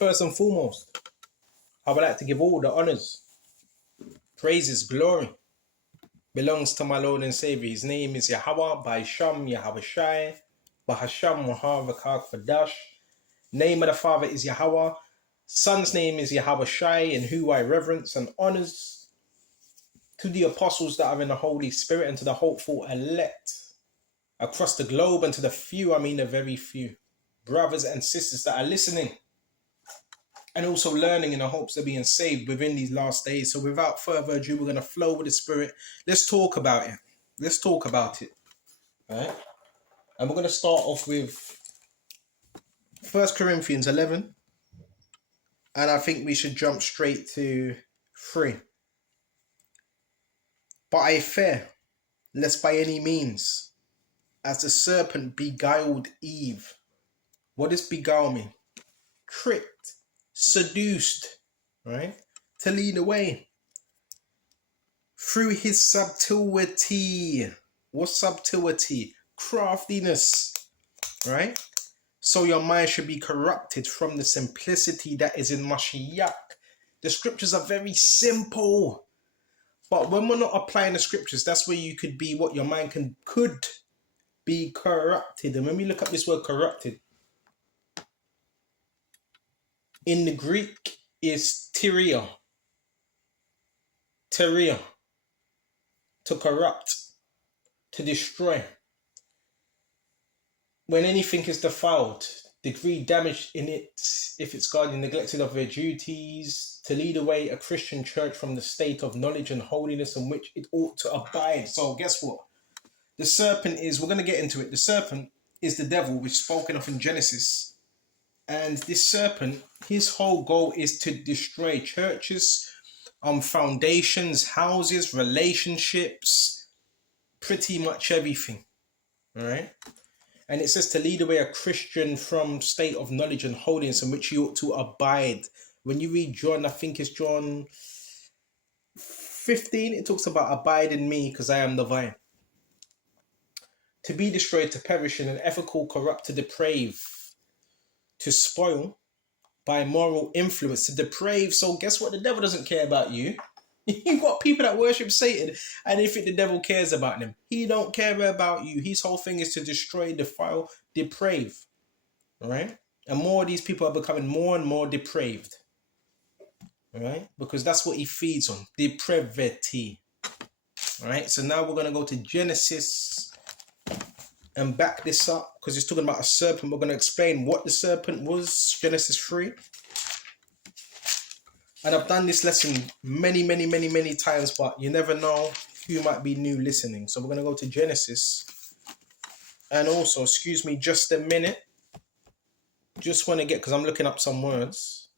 First and foremost, I would like to give all the honors, praises, glory belongs to my Lord and Savior. His name is Yahweh, by Sham, Yahweh Shai, Bahasham, Mahavakak Fadash. Name of the Father is Yahweh. Son's name is Yahweh Shai, in who I reverence and honors. To the apostles that are in the Holy Spirit, and to the hopeful elect across the globe, and to the few, I mean the very few, brothers and sisters that are listening and also learning in the hopes of being saved within these last days. So without further ado, we're going to flow with the Spirit. Let's talk about it. Let's talk about it. All right? And we're going to start off with 1 Corinthians 11. And I think we should jump straight to 3. But I fear, lest by any means, as the serpent beguiled Eve. What does beguile mean? Tricked, seduced, right? To lead away. Through his subtlety. What's subtlety? Craftiness, right? So your mind should be corrupted from the simplicity that is in Mashiach. The scriptures are very simple. But when we're not applying the scriptures, that's where you could be what your mind could be corrupted. And when we look up this word corrupted, in the Greek is tyria. Tyria. To corrupt. To destroy. When anything is defiled, degree damage in it, if it's guarded, neglected of their duties, to lead away a Christian church from the state of knowledge and holiness in which it ought to abide. So guess what? The serpent is, we're going to get into it. The serpent is the devil, which is spoken of in Genesis. And this serpent, his whole goal is to destroy churches, foundations, houses, relationships, pretty much everything. All right? And it says to lead away a Christian from state of knowledge and holiness in which you ought to abide. When you read John, I think it's John 15, it talks about abide in me because I am the vine. To be destroyed, to perish in an ethical, corrupt, to deprave, to spoil by moral influence, to deprave. So guess what? The devil doesn't care about you. You've got people that worship Satan and they think the devil cares about them. He don't care about you. His whole thing is to destroy, defile, deprave. All right? And more of these people are becoming more and more depraved. All right? Because that's what he feeds on. Depravity. All right? So now we're going to go to Genesis and back this up because it's talking about a serpent. We're going to explain what the serpent was. Genesis 3. And I've done this lesson many times, but you never know who might be new listening. So we're going to go to Genesis. And also, excuse me, just a minute. Just want to get, because I'm looking up some words.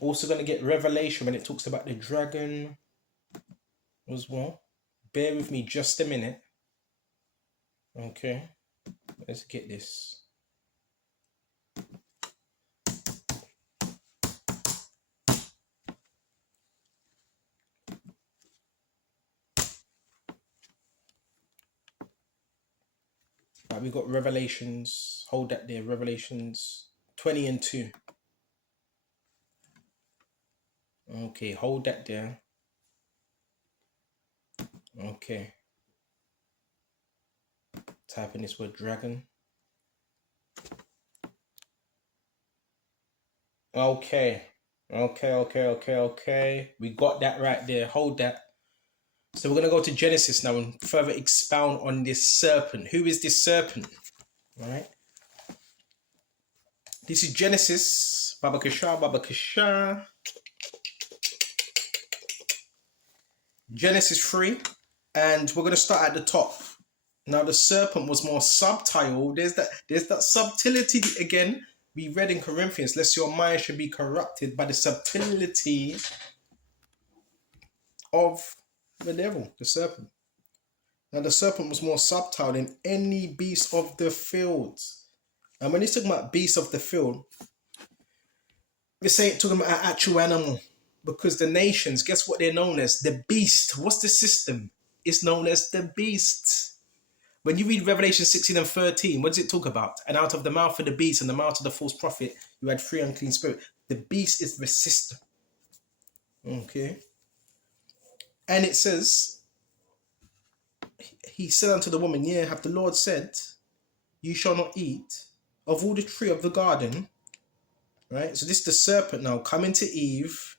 Also going to get Revelation when it talks about the dragon as well. Bear with me just a minute. Okay. Let's get this. Right, we got Revelations. Hold that there. Revelations 20 and 2. Okay, hold that there. Okay. Type in this word dragon. Okay. We got that right there. Hold that. So we're going to go to Genesis now and further expound on this serpent. Who is this serpent? All right. This is Genesis. Babakasha. Genesis 3. And we're going to start at the top. Now the serpent was more subtle. There's that subtlety again. We read in Corinthians, lest your mind should be corrupted by the subtlety of the devil, the serpent. Now the serpent was more subtle than any beast of the field. And when he's talking about beast of the field, we're talking about an actual animal. Because the nations, guess what they're known as? The beast. What's the system? It's known as the beast. When you read Revelation 16 and 13, what does it talk about? And out of the mouth of the beast and the mouth of the false prophet, you had 3 unclean spirits. The beast is the sister. Okay. And it says, he said unto the woman, yea, hath the Lord said, you shall not eat of all the tree of the garden. Right? So this is the serpent now coming to Eve.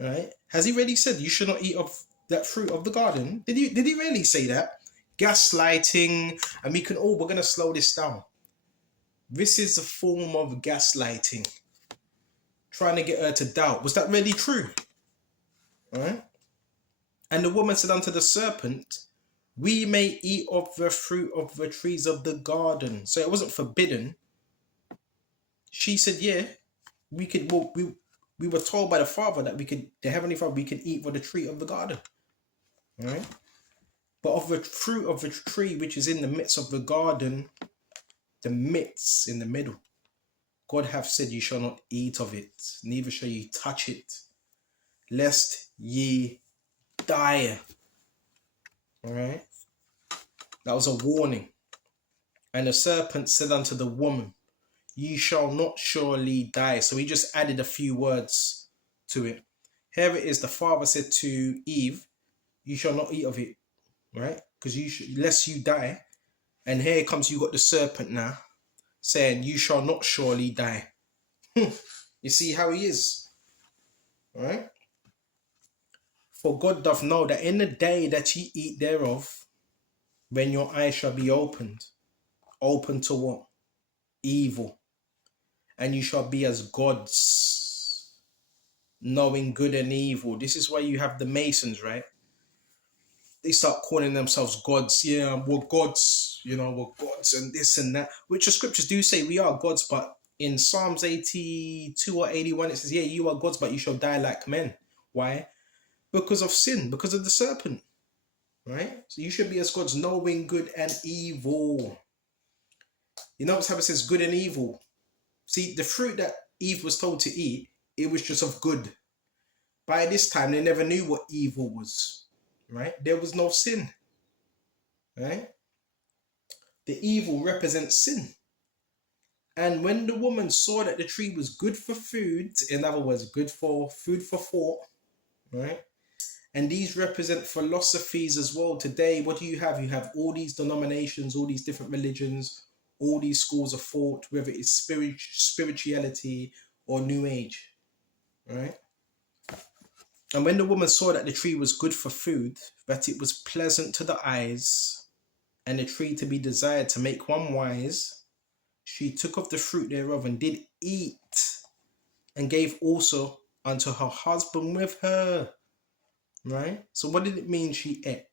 Right? Has he really said you should not eat of that fruit of the garden? Did he really say that? Gaslighting, and we're going to slow this down. This is a form of gaslighting. Trying to get her to doubt. Was that really true? Right? And the woman said unto the serpent, we may eat of the fruit of the trees of the garden. So it wasn't forbidden. She said, yeah, we could. Well, we were told by the Father that the Heavenly Father, we could eat of the tree of the garden. Right? But of the fruit of the tree which is in the midst of the garden, the midst in the middle, God hath said, you shall not eat of it, neither shall ye touch it, lest ye die. All right? That was a warning. And the serpent said unto the woman, ye shall not surely die. So he just added a few words to it. Here it is, the Father said to Eve, you shall not eat of it, right? Because lest you die. And here comes, you got the serpent now, saying, you shall not surely die. You see how he is, right? For God doth know that in the day that ye eat thereof, when your eyes shall be opened to what? Evil. And you shall be as gods, knowing good and evil. This is why you have the Masons, right? They start calling themselves gods. Yeah, we're gods, we're gods and this and that. Which the scriptures do say we are gods, but in Psalms 82 or 81, it says, yeah, you are gods, but you shall die like men. Why? Because of sin, because of the serpent, right? So you should be as gods, knowing good and evil. You notice how it says good and evil. See, the fruit that Eve was told to eat, it was just of good. By this time, they never knew what evil was, right? There was no sin, right? The evil represents sin. And when the woman saw that the tree was good for food, in other words, good for food for thought, right? And these represent philosophies as well. Today, what do you have? You have all these denominations, all these different religions, all these schools of thought, whether it's spirituality or New Age, right? And when the woman saw that the tree was good for food, that it was pleasant to the eyes, and a tree to be desired to make one wise, she took of the fruit thereof and did eat, and gave also unto her husband with her. Right? So what did it mean she ate?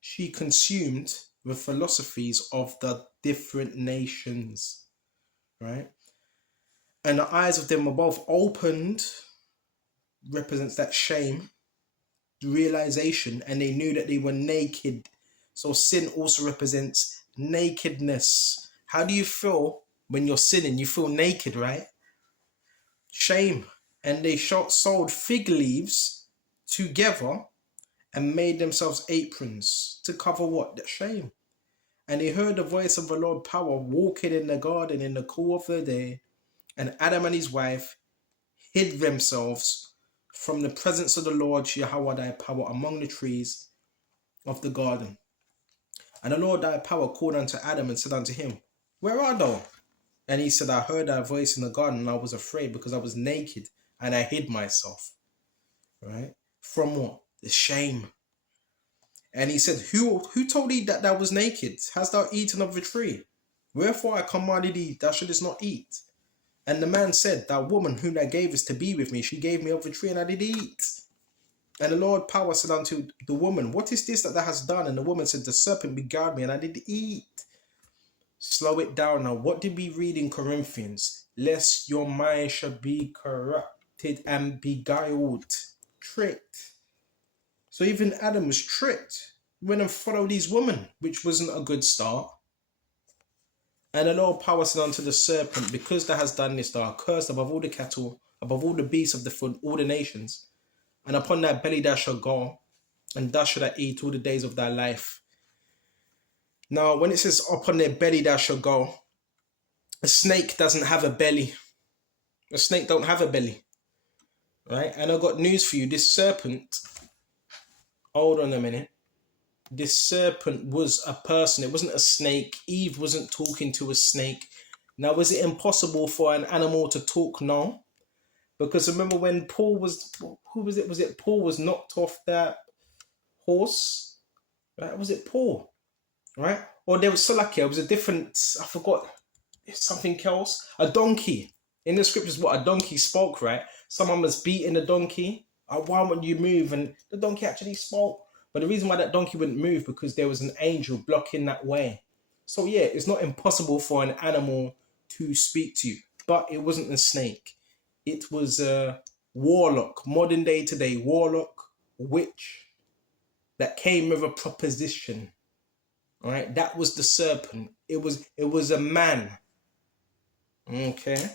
She consumed the philosophies of the different nations. Right? And the eyes of them were both opened, represents that shame, realization, and they knew that they were naked. So sin also represents nakedness. How do you feel when you're sinning? You feel naked, right? Shame. And they sewed fig leaves together and made themselves aprons to cover what? The shame. And they heard the voice of the Lord power walking in the garden in the cool of the day. And Adam and his wife hid themselves from the presence of the Lord Yahweh thy power among the trees of the garden. And the Lord thy power called unto Adam and said unto him, where art thou? And he said, I heard thy voice in the garden, and I was afraid because I was naked, and I hid myself. Right? From what? The shame. And he said, who told thee that thou was naked? Hast thou eaten of the tree? Wherefore I commanded thee, thou shouldest not eat. And the man said, thou woman whom thou gavest to be with me, she gave me of the tree, and I did eat. And the Lord power said unto the woman, what is this that thou hast done? And the woman said, the serpent beguiled me, and I did eat. Slow it down now. What did we read in Corinthians? Lest your mind should be corrupted and beguiled, tricked. So even Adam was tricked. He went and followed these women, which wasn't a good start. And the Lord power said unto the serpent, because thou hast done this, thou art cursed above all the cattle, above all the beasts of the field, all the nations. And upon thy belly thou shalt go, and thus shalt thou eat all the days of thy life. Now, when it says up on their belly thou shall go, a snake doesn't have a belly. A snake don't have a belly. Right? And I've got news for you. This serpent, hold on a minute. This serpent was a person. It wasn't a snake. Eve wasn't talking to a snake. Now, was it impossible for an animal to talk? No. Because remember when Paul was, who was it? Was it Paul was knocked off that horse? Right? Was it Paul? Right? Or there was Salakia. It was a different, I forgot, something else. A donkey. In the scriptures, what a donkey spoke, right? Someone was beating a donkey. Why wouldn't you move? And the donkey actually spoke. But the reason why that donkey wouldn't move, because there was an angel blocking that way. So yeah, it's not impossible for an animal to speak to you. But it wasn't a snake. It was a warlock, modern day today, warlock, witch, that came with a proposition. All right, that was the serpent. It was a man. Okay.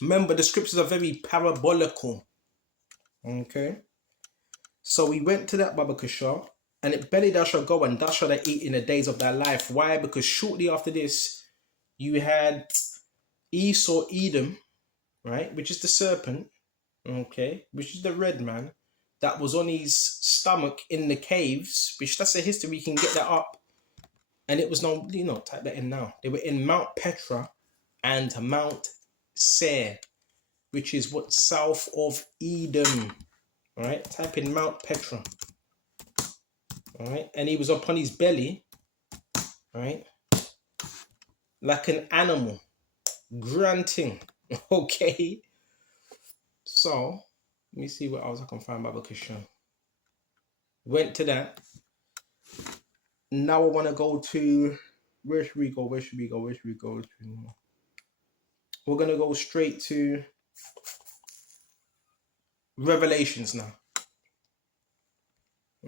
Remember, the scriptures are very parabolical. Okay. So we went to that Baba Kishar, and it belly thou shalt go, and thou shalt eat in the days of thy life. Why? Because shortly after this, you had Esau, Edom, right, which is the serpent, okay, which is the red man, that was on his stomach in the caves, which that's a history, you can get that up. And it was no, type that in now. They were in Mount Petra and Mount Seir, which is what south of Edom. All right, type in Mount Petra. All right, and he was upon his belly, all right, like an animal, grunting. Okay, so let me see what else I can find Baba Kishon. Went to that. Now I want to go to, where should we go? Where should we go? Where should we go to? We're gonna go straight to Revelations now.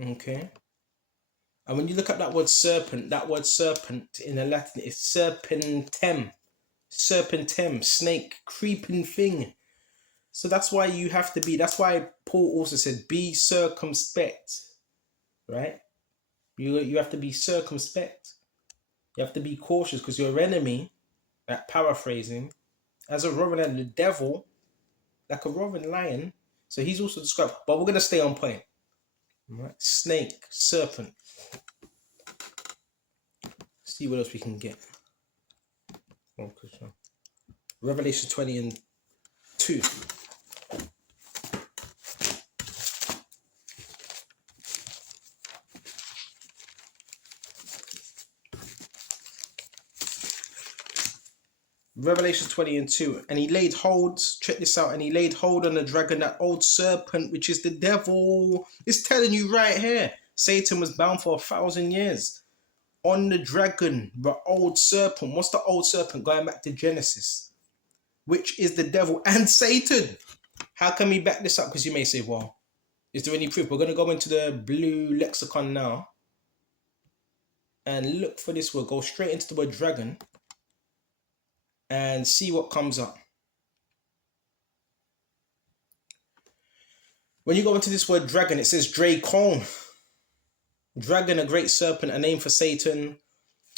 Okay. And when you look at that word serpent in the Latin is serpentem. Serpentem, snake, creeping thing. So that's why you have to be, that's why Paul also said, be circumspect. Right? You have to be circumspect. You have to be cautious, because your enemy, that paraphrasing, as a roaring lion, the devil, like a roaring lion. So he's also described, but we're going to stay on point. Right? Snake, serpent. See what else we can get. Revelation 20 and 2. Revelation 20 and 2. And he laid hold, check this out, and he laid hold on the dragon, that old serpent, which is the devil. It's telling you right here. Satan was bound for 1,000 years. On the dragon, the old serpent. What's the old serpent? Going back to Genesis. Which is the devil and Satan. How can we back this up? Because you may say, well, is there any proof? We're going to go into the blue lexicon now. And look for this word. Go straight into the word dragon. And see what comes up. When you go into this word dragon, it says Dracon. Dragon, a great serpent, a name for Satan,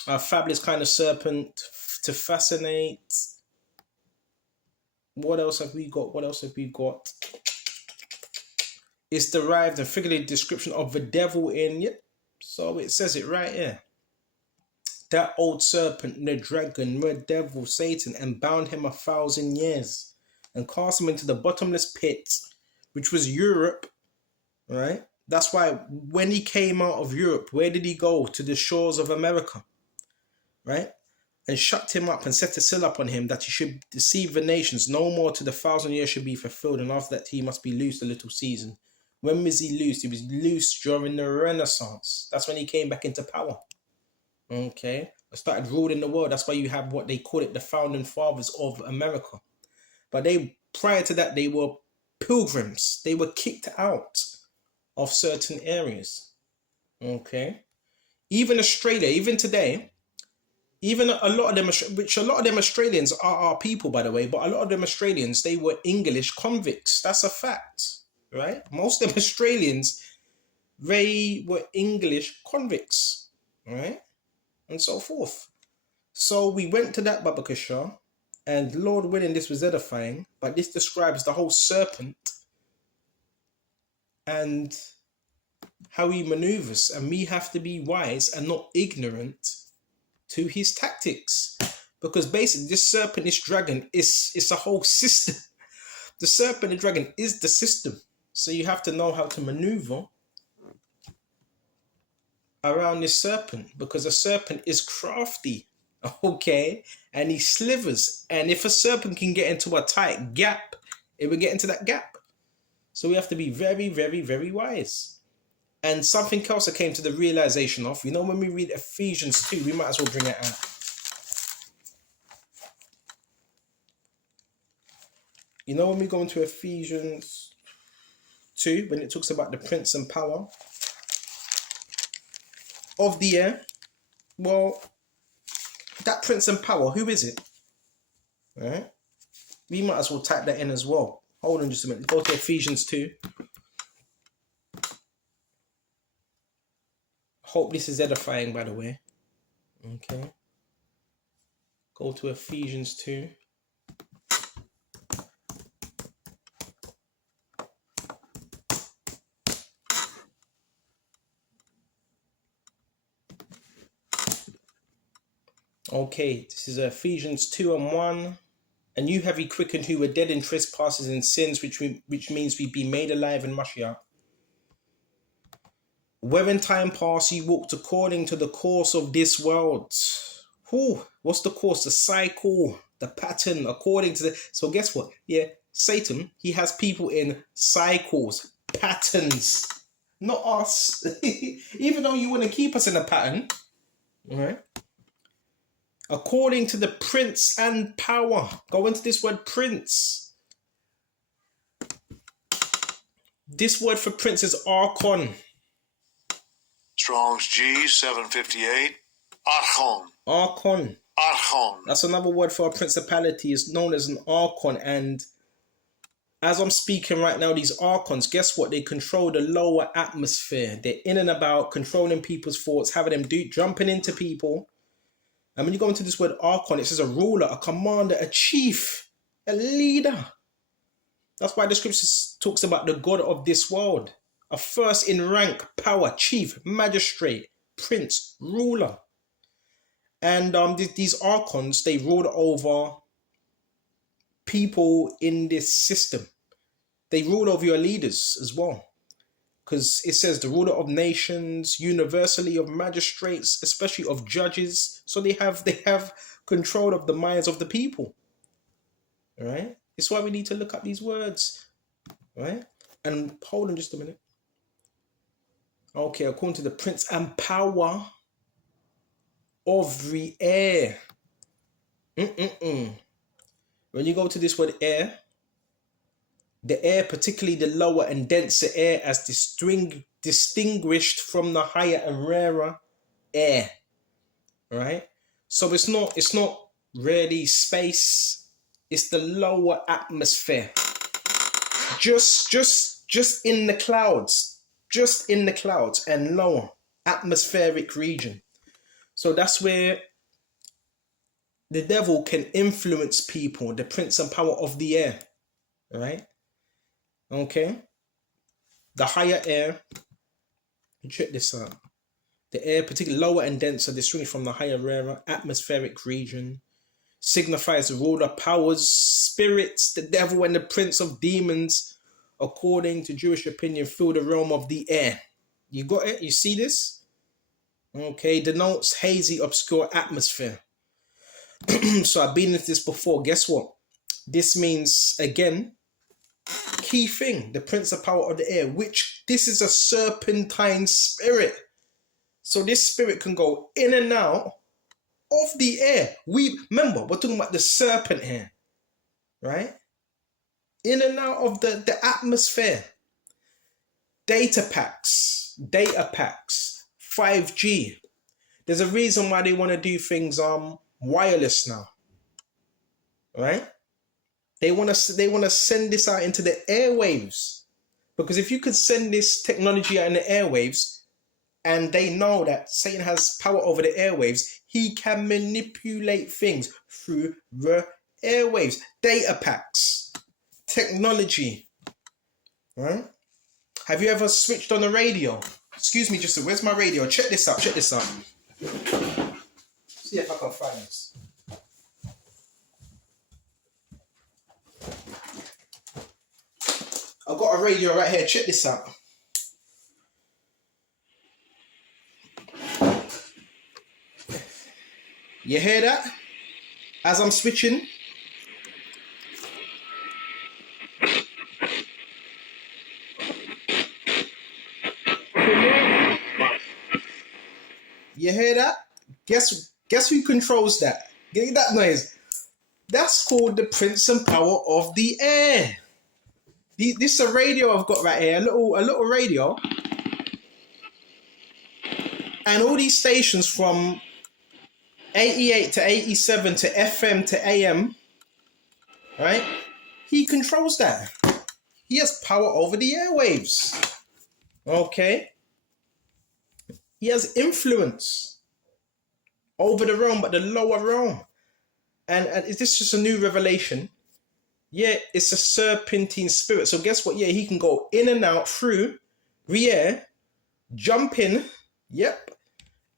a fabulous kind of serpent to fascinate. What else have we got? What else have we got? It's derived and figurative description of the devil in, yep. So it says it right here. That old serpent, the dragon, the devil, Satan, and bound him 1,000 years and cast him into the bottomless pit, which was Europe, right? That's why when he came out of Europe, where did he go? To the shores of America, right? And shut him up and set a seal upon him that he should deceive the nations. No more till the 1,000 years should be fulfilled. And after that, he must be loosed a little season. When was he loosed? He was loosed during the Renaissance. That's when he came back into power. Okay. I started ruling the world. That's why you have what they call it, the founding fathers of America. But prior to that, they were pilgrims. They were kicked out of certain areas. Okay. Even Australia, even today, even a lot of them, which a lot of them Australians are our people, by the way, but a lot of them Australians, they were English convicts. That's a fact, right? Most of them Australians, they were English convicts, right? and so forth. So we went to that Babakasha, and Lord willing, this was edifying, but this describes the whole serpent and how he maneuvers, and we have to be wise and not ignorant to his tactics, because basically this serpent, this dragon, is a whole system. The serpent, the dragon is the system, so you have to know how to maneuver around this serpent, because a serpent is crafty, okay, and he slithers, and if a serpent can get into a tight gap, it will get into that gap. So we have to be very, very, very wise. And something else I came to the realization of, you know, when we read Ephesians 2, we might as well bring it out. You know, when we go into Ephesians 2, when it talks about the prince and power of the air, well, that prince and power, who is it? All right? We might as well type that in as well. Hold on just a minute. Go to Ephesians 2. Hope this is edifying, by the way. Okay. Go to Ephesians 2. Okay, this is Ephesians 2 and 1. And you have he quickened who were dead in trespasses and sins, which means we've been made alive in Mashiach. Where in time past you walked according to the course of this world. What's the course? The cycle, the pattern, according to the... So guess what? Yeah, Satan, he has people in cycles, patterns, not us. Even though you want to keep us in a pattern, all right? According to the prince and power. Go into this word prince. This word for prince is archon. Strong's G 758. Archon. Archon. Archon. That's another word for a principality. It's known as an archon. And as I'm speaking right now, these archons, guess what? They control the lower atmosphere. They're in and about, controlling people's thoughts, having them jumping into people. And when you go into this word archon, it says a ruler, a commander, a chief, a leader. That's why the scriptures talks about the God of this world. A first in rank, power, chief, magistrate, prince, ruler. And these archons, they ruled over people in this system. They rule over your leaders as well. Because it says the ruler of nations, universally of magistrates, especially of judges. So they have control of the minds of the people. All right? It's why we need to look up these words. All right? And hold on just a minute. Okay, according to the prince and power of the air. When you go to this word air, the air, particularly the lower and denser air, as distinguished from the higher and rarer air. All right? So it's not really space, it's the lower atmosphere. Just in the clouds. Just in the clouds and lower atmospheric region. So that's where the devil can influence people, the prince and power of the air. All right? Okay? The higher air, check this out. The air, particularly lower and denser, distinguished from the higher, rarer atmospheric region, signifies the ruler powers, spirits, the devil and the prince of demons, according to Jewish opinion, through the realm of the air. You got it? You see this? Okay, denotes hazy, obscure atmosphere. So I've been into this before. Guess what? This means, again, key thing, the prince of power of the air, which this is a serpentine spirit. So this spirit can go in and out of the air. Remember, we're talking about the serpent here, right? In and out of the atmosphere. Data packs, 5G. There's a reason why they want to do things wireless now, right? They want to send this out into the airwaves, because if you could send this technology out in the airwaves, and they know that Satan has power over the airwaves, He can manipulate things through the airwaves, data packs, technology. Right? Have you ever switched on the radio? Excuse me, just where's my radio? Check this out. Check this out. See if I can find this. I've got a radio right here. Check this out. You hear that? As I'm switching. You hear that? Guess who controls that? Get that noise. That's called the prince and power of the air. This is a radio I've got right here, a little radio. And all these stations from 88 to 87 to FM to AM, right? He controls that. He has power over the airwaves. Okay? He has influence over the realm, but the lower realm. And is this just a new revelation? Yeah, it's a serpentine spirit. So guess what? Yeah, he can go in and out through the air, jump in. Yep.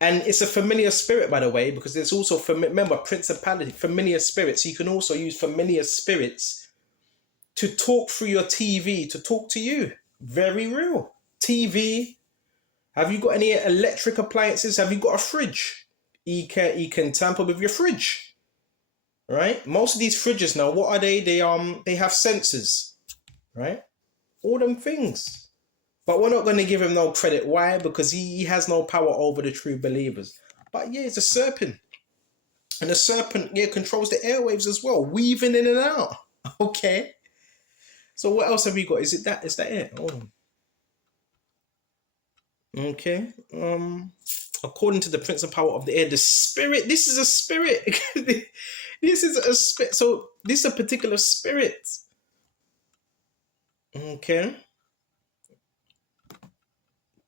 And it's a familiar spirit, by the way, because there's also, remember, principality, familiar spirits. You can also use familiar spirits to talk through your TV, to talk to you. Very real. TV. Have you got any electric appliances? Have you got a fridge? He can tamper with your fridge. Right? Most of these fridges now, what are they? They have sensors. Right? All them things. But we're not going to give him no credit. Why? Because he has no power over the true believers. But yeah, it's a serpent. And the serpent, yeah, controls the airwaves as well, weaving in and out. Okay. So what else have we got? Is that it? Hold on. Okay. According to the prince and power of the air, the spirit, this is a spirit. This is a spirit. So this is a particular spirit. Okay.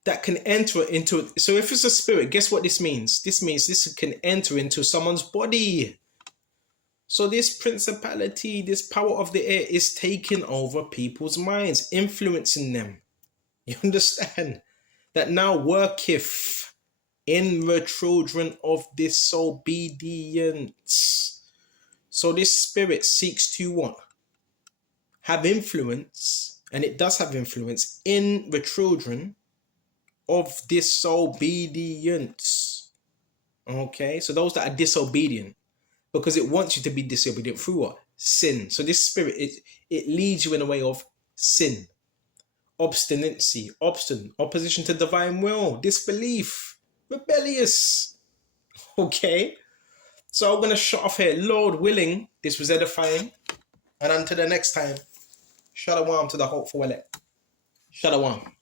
That can enter into, so if it's a spirit, guess what this means? This means this can enter into someone's body. So this principality, this power of the air is taking over people's minds, influencing them. You understand? That now worketh in the children of disobedience. So this spirit seeks to what? Have influence, and it does have influence in the children of disobedience. Okay, so those that are disobedient, because it wants you to be disobedient through what? Sin. So this spirit, it leads you in a way of sin, obstinacy, opposition to divine will, disbelief, rebellious. Okay, so I'm going to shut off here. Lord willing, this was edifying. And until the next time, shalom to the hopeful elect. Shalom.